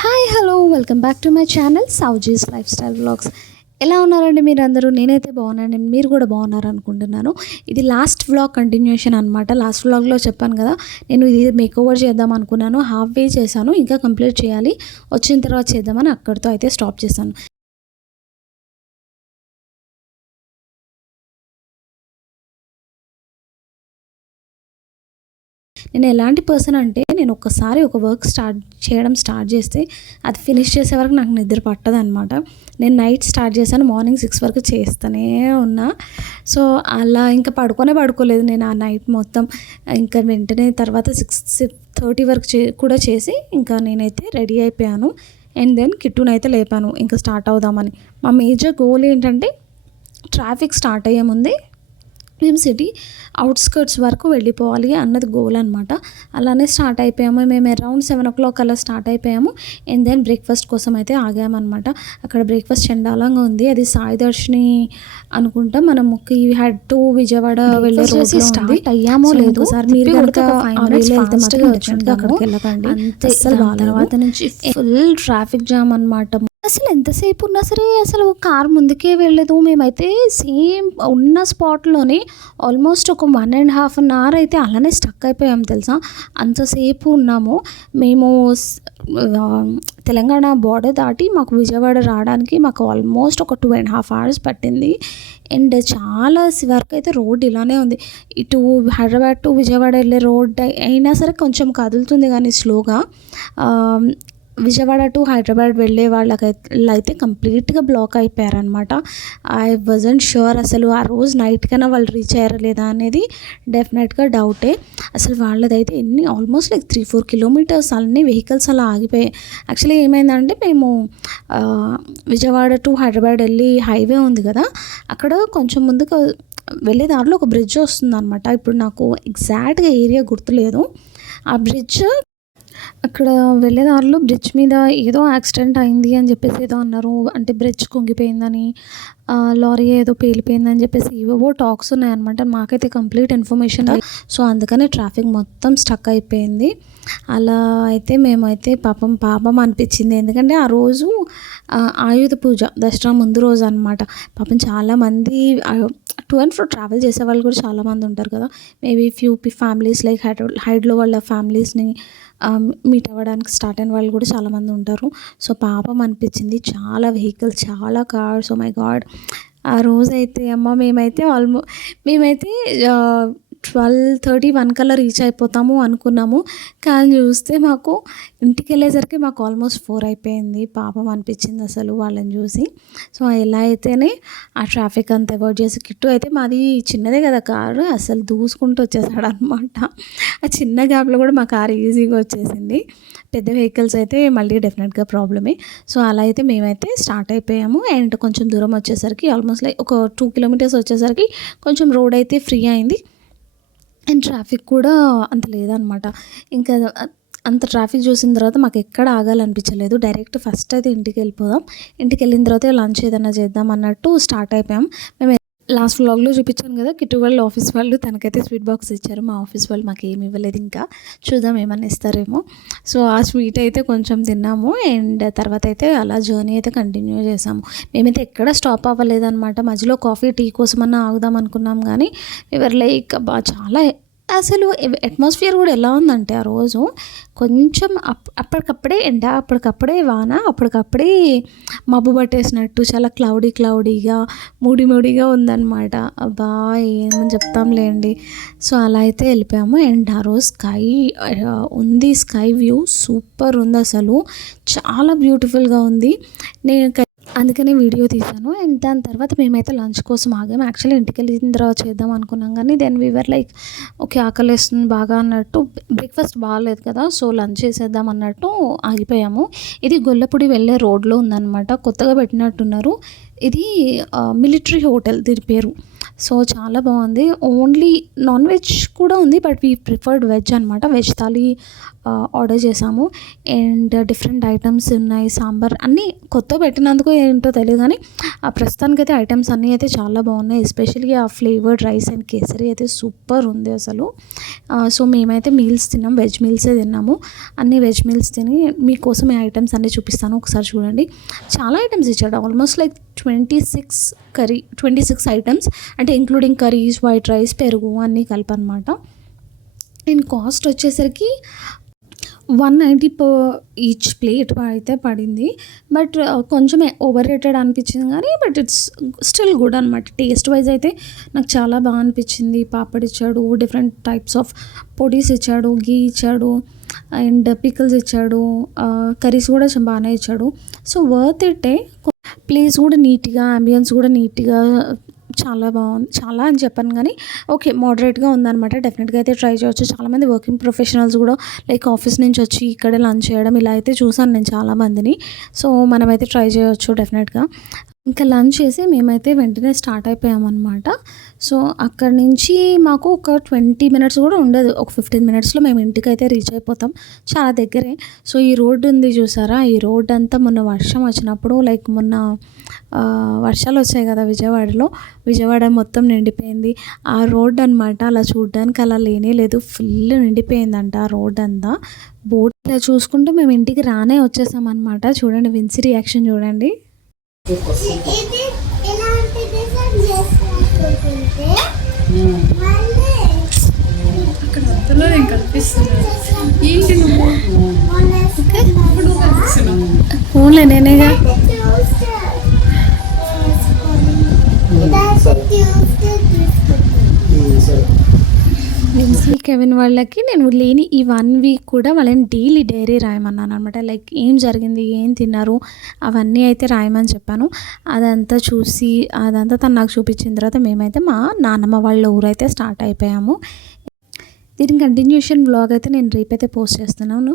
Hi hello welcome back to my channel Souji's life style vlogs. ఎలా ఉన్నారండి మీరందరూ? నేనైతే బాగున్నాను, మీరు కూడా బాగున్నారు అనుకుంటున్నాను. ఇది లాస్ట్ వ్లాగ్ కంటిన్యూషన్ అనమాట. లాస్ట్ వ్లాగ్లో చెప్పాను కదా, నేను ఇది మేక్ ఓవర్ చేద్దాం అనుకున్నాను, హాఫ్ వే చేశాను, ఇంకా కంప్లీట్ చేయాలి, వచ్చిన తర్వాత చేద్దామని అక్కడితో అయితే స్టాప్ చేశాను. నేను ఎలాంటి పర్సన్ అంటే, నేను ఒక్కసారి ఒక వర్క్ స్టార్ట్ చేస్తే అది ఫినిష్ చేసే వరకు నాకు నిద్ర పట్టదనమాట. నేను నైట్ స్టార్ట్ చేశాను, మార్నింగ్ 6 వరకు చేస్తూనే ఉన్నా. సో అలా ఇంకా పడుకోలేదు నేను ఆ నైట్ మొత్తం. ఇంకా వెంటనే తర్వాత 6:30 వరకు కూడా చేసి ఇంకా నేనైతే రెడీ అయిపోయాను. అండ్ దెన్ కిట్టునైతే లేపాను ఇంకా స్టార్ట్ అవుదామని. మా మేజర్ గోల్ ఏంటంటే, ట్రాఫిక్ స్టార్ట్ అయ్యే ముందే మేము సిటీ అవుట్స్కర్ట్స్ వరకు వెళ్ళిపోవాలి అన్నది గోల్ అనమాట. అలానే స్టార్ట్ అయిపోయాము. మేము అరౌండ్ 7 o'clock అలా స్టార్ట్ అయిపోయాము. అండ్ దెన్ బ్రేక్ఫాస్ట్ కోసం అయితే ఆగామన్నమాట. అక్కడ బ్రేక్ఫాస్ట్ చండాలంగా ఉంది. అది సాయి దర్శిని అనుకుంటా. మనం హ్యాడ్ టు విజయవాడ వెళ్ళే రోజు స్టార్ట్ అయ్యామో లేదు. సార్ మీరు కనుక అక్కడికి వెళ్ళకండి, అంతే. తర్వాత నుంచి ఫుల్ ట్రాఫిక్ జామ్ అనమాట. అసలు ఎంతసేపు ఉన్నా సరే అసలు కార్ ముందుకే వెళ్ళలేదు. మేమైతే సేమ్ ఉన్న స్పాట్లోనే ఆల్మోస్ట్ ఒక 1.5 hour అయితే అలానే స్టక్ అయిపోయాం తెలుసా. అంతసేపు ఉన్నాము మేము. తెలంగాణ బార్డర్ దాటి మాకు విజయవాడ రావడానికి మాకు ఆల్మోస్ట్ ఒక 2.5 hours పట్టింది. అండ్ చాలా వరకు అయితే రోడ్ ఇలానే ఉంది. ఇటు హైదరాబాద్ టు విజయవాడ వెళ్ళే రోడ్ అయినా సరే కొంచెం కదులుతుంది కానీ స్లోగా. విజయవాడ టు హైదరాబాద్ వెళ్ళే వాళ్ళకైతే కంప్లీట్గా బ్లాక్ అయిపోయారనమాట. ఐ వాజంట్ షూర్ అసలు ఆ రోజు నైట్ కన్నా వాళ్ళు రీచ్ అయ్యారా లేదా అనేది డెఫినెట్గా డౌటే. అసలు వాళ్ళదైతే ఆల్మోస్ట్ లైక్ 3-4 kilometers అన్ని వెహికల్స్ అలా ఆగిపోయాయి. యాక్చువల్లీ ఏమైందంటే, మేము విజయవాడ టు హైదరాబాద్ వెళ్ళి హైవే ఉంది కదా, అక్కడ కొంచెం ముందుకు వెళ్ళే దారిలో ఒక బ్రిడ్జ్ వస్తుంది అనమాట. ఇప్పుడు నాకు ఎగ్జాక్ట్గా ఏరియా గుర్తులేదు. ఆ బ్రిడ్జ్, అక్కడ వెళ్ళే దారిలో బ్రిడ్జ్ మీద ఏదో యాక్సిడెంట్ అయింది అని చెప్పేసి ఏదో అన్నారు. అంటే బ్రిడ్జ్ కుంగిపోయిందని, లారీ ఏదో పేలిపోయిందని చెప్పేసి ఏవో టాక్స్ ఉన్నాయన్నమాట. మాకైతే కంప్లీట్ ఇన్ఫర్మేషన్. సో అందుకనే ట్రాఫిక్ మొత్తం స్టక్ అయిపోయింది. అలా అయితే మేమైతే పాపం అనిపించింది. ఎందుకంటే ఆ రోజు ఆయుధ పూజ, దసరా ముందు రోజు అనమాట. పాపం చాలామంది టు అండ్ ఫ్రో ట్రావెల్ చేసే వాళ్ళు కూడా చాలామంది ఉంటారు కదా. మేబీ ఫ్యూ ఫ్యామిలీస్ లైక్ హైడ్లో వాళ్ళ ఫ్యామిలీస్ని మీట్ అవ్వడానికి స్టార్ట్ అయిన వాళ్ళు కూడా చాలామంది ఉంటారు. సో పాపం అనిపించింది. చాలా వెహికల్స్, చాలా కార్స్. Oh my God. ఆ రోజైతే మేమైతే 12:30-1 కల్లా రీచ్ అయిపోతాము అనుకున్నాము. కానీ చూస్తే మాకు ఇంటికి వెళ్ళేసరికి మాకు ఆల్మోస్ట్ 4 అయిపోయింది. పాపం అనిపించింది అసలు వాళ్ళని చూసి. సో ఎలా అయితేనే ఆ ట్రాఫిక్ అంతా అవాయిడ్ చేసి, కిట్టు అయితే మాది చిన్నదే కదా కారు, అసలు దూసుకుంటూ వచ్చేసాడు అనమాట. ఆ చిన్న గ్యాప్లో కూడా మా కారు ఈజీగా వచ్చేసింది. పెద్ద వెహికల్స్ అయితే మళ్ళీ డెఫినెట్గా ప్రాబ్లమే. సో అలా అయితే మేమైతే స్టార్ట్ అయిపోయాము. అండ్ కొంచెం దూరం వచ్చేసరికి ఆల్మోస్ట్ లైక్ ఒక 2 kilometers వచ్చేసరికి కొంచెం రోడ్ అయితే ఫ్రీ అయింది. అండ్ ట్రాఫిక్ కూడా అంత లేదనమాట. ఇంకా అంత ట్రాఫిక్ చూసిన తర్వాత మాకు ఎక్కడ ఆగాలనిపించలేదు. డైరెక్ట్ ఫస్ట్ అయితే ఇంటికి వెళ్ళిపోదాం, ఇంటికి వెళ్ళిన తర్వాత లంచ్ ఏదైనా చేద్దాం అన్నట్టు స్టార్ట్ అయిపోయాం. మేము లాస్ట్ వ్లాగ్లో చూపించాను కదా, కిట్టు వాళ్ళు ఆఫీస్ వాళ్ళు తనకైతే స్వీట్ బాక్స్ ఇచ్చారు. మా ఆఫీస్ వాళ్ళు మాకు ఏమి ఇవ్వలేదు. ఇంకా చూద్దాం ఏమన్నా ఇస్తారేమో. సో ఆ స్వీట్ అయితే కొంచెం తిన్నాము. అండ్ తర్వాత అయితే అలా జర్నీ అయితే కంటిన్యూ చేసాము. మేమైతే ఎక్కడ స్టాప్ అవ్వలేదన్నమాట. మధ్యలో కాఫీ, టీ కోసమన్నా ఆగుదాం అనుకున్నాం, కానీ ఎవరు లైక్ చాలా అసలు అట్మాస్ఫియర్ కూడా ఎలా ఉందంటే, ఆ రోజు కొంచెం అప్పటికప్పుడే ఎండ, అప్పటికప్పుడే వాన, అప్పటికప్పుడే మబ్బు పట్టేసినట్టు చాలా క్లౌడీగా మూడిగా ఉందన్నమాట. అబ్బా ఏమని చెప్తాంలేండి. సో అలా అయితే వెళ్ళిపోయాము. అండ్ ఆ రోజు స్కై వ్యూ సూపర్ ఉంది అసలు, చాలా బ్యూటిఫుల్గా ఉంది. నేను అందుకనే వీడియో తీశాను. అండ్ దాని తర్వాత మేమైతే లంచ్ కోసం ఆగాము. యాక్చువల్లీ ఇంటికి వెళ్ళిన తర్వాత చేద్దాం అనుకున్నాం, కానీ దెన్ వీవర్ లైక్ ఓకే ఆకలిస్తుంది బాగా అన్నట్టు. బ్రేక్ఫాస్ట్ బాగాలేదు కదా, సో లంచ్ చేసేద్దాం అన్నట్టు ఆగిపోయాము. ఇది గొల్లపూడి వెళ్ళే రోడ్లో ఉందన్నమాట. కొత్తగా పెట్టినట్టున్నారు. ఇది మిలిటరీ హోటల్ దీని పేరు. సో చాలా బాగుంది. ఓన్లీ నాన్ వెజ్ కూడా ఉంది, బట్ వీ ప్రిఫర్డ్ వెజ్ అనమాట. వెజ్ థాలీ ఆర్డర్ చేసాము. అండ్ డిఫరెంట్ ఐటమ్స్ ఉన్నాయి. సాంబార్ అన్నీ కొత్త పెట్టినందుకు ఏంటో తెలియదు కానీ ప్రస్తుతానికైతే ఐటమ్స్ అన్నీ అయితే చాలా బాగున్నాయి. ఎస్పెషల్లీ ఆ ఫ్లేవర్డ్ రైస్ అండ్ కేసరి అయితే సూపర్ ఉంది అసలు. సో మేమైతే మీల్స్ తిన్నాం, వెజ్ మీల్సే తిన్నాము. అన్ని వెజ్ మీల్స్ తిని మీకోసం ఈ ఐటమ్స్ అన్నీ చూపిస్తాను, ఒకసారి చూడండి. చాలా ఐటమ్స్ ఇచ్చాడు, ఆల్మోస్ట్ లైక్ 26 ఐటమ్స్, అంటే ఇంక్లూడింగ్ కర్రీస్, వైట్ రైస్, పెరుగు అన్నీ కలిపి అనమాట. అండ్ కాస్ట్ వచ్చేసరికి 190 per ఈచ్ ప్లేట్ అయితే పడింది. బట్ కొంచెమే ఓవర్ రేటెడ్ అనిపించింది కానీ బట్ ఇట్స్ స్టిల్ గుడ్ అనమాట. టేస్ట్ వైజ్ అయితే నాకు చాలా బాగా అనిపించింది. పాపడ్ ఇచ్చాడు, డిఫరెంట్ టైప్స్ ఆఫ్ పొడీస్ ఇచ్చాడు, గీ ఇచ్చాడు, అండ్ పికిల్స్ ఇచ్చాడు, కర్రీస్ కూడా బాగానే ఇచ్చాడు. సో వర్త్ ఇట్టే. ప్లేస్ కూడా నీట్గా, అంబియన్స్ కూడా నీట్గా చాలా బాగుంది. చాలా అని చెప్పాను కానీ ఓకే, మోడరేట్గా ఉందన్నమాట. డెఫినెట్గా అయితే ట్రై చేయవచ్చు. చాలామంది వర్కింగ్ ప్రొఫెషనల్స్ కూడా లైక్ ఆఫీస్ నుంచి వచ్చి ఇక్కడే లంచ్ చేయడం ఇలా అయితే చూసాను నేను చాలామందిని. సో మనమైతే ట్రై చేయవచ్చు డెఫినెట్గా. ఇంకా లంచ్ చేసి మేమైతే వెంటనే స్టార్ట్ అయిపోయామన్నమాట. సో అక్కడి నుంచి మాకు ఒక 20 minutes కూడా ఉండదు, ఒక 15 minutesలో మేము ఇంటికైతే రీచ్ అయిపోతాం. చాలా దగ్గరే. సో ఈ రోడ్డు ఉంది చూసారా, ఈ రోడ్ అంతా మొన్న వర్షం వచ్చినప్పుడు లైక్ మొన్న వర్షాలు వచ్చాయి కదా విజయవాడ మొత్తం నిండిపోయింది ఆ రోడ్ అనమాట. అలా చూడడానికి అలా లేనే లేదు, ఫుల్ నిండిపోయిందంట ఆ రోడ్ అంతా. బోట్ ఇలా చూసుకుంటూ మేము ఇంటికి రానే వచ్చేసాం అనమాట. చూడండి విన్సీ రియాక్షన్ చూడండి. అక్కడ అంతలో నేను కనిపిస్తున్నాను. ఏంటి నువ్వు ఫోన్లే నేనేగా. విన్సీ కెవిన్ వాళ్ళకి నేను లేని ఈ 1 week కూడా వాళ్ళని డైలీ డైరీ రాయమన్నాను అనమాట. లైక్ ఏం జరిగింది, ఏం తిన్నారు అవన్నీ అయితే రాయమని చెప్పాను. అదంతా చూసి అదంతా తను నాకు చూపించిన తర్వాత మేమైతే మా నాన్నమ్మ వాళ్ళ ఊరైతే స్టార్ట్ అయిపోయాము. దీని కంటిన్యూషన్ వ్లాగ్ అయితే నేను రేపైతే పోస్ట్ చేస్తున్నాను.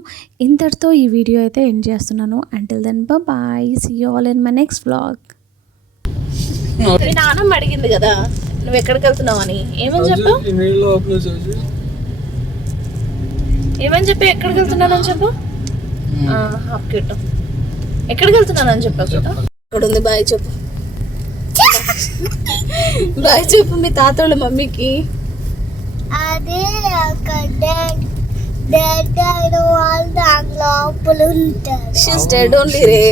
ఇంతటితో ఈ వీడియో అయితే ఎండ్ చేస్తున్నాను. Until then bye, see you all in my next vlog. మీ నాన్నమ్మ అడిగింది కదా నువ్వు ఎక్కడికి వెళ్తున్నావు అని, ఏమని చెప్పు? ఎక్కడికి వెళ్తున్నానని చెప్పు. ఎక్కడికి వెళ్తున్నానని చెప్పు. అక్కడ ఉంది, బాయ్ చెప్పు. బాయ్ చెప్పు మీ తాతోళ్ళ మమ్మీకి. అదే లోపల ఉంటాడు. She's dead only రే.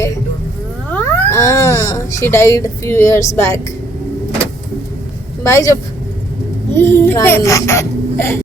She died a few years back. Bye చెప్పు.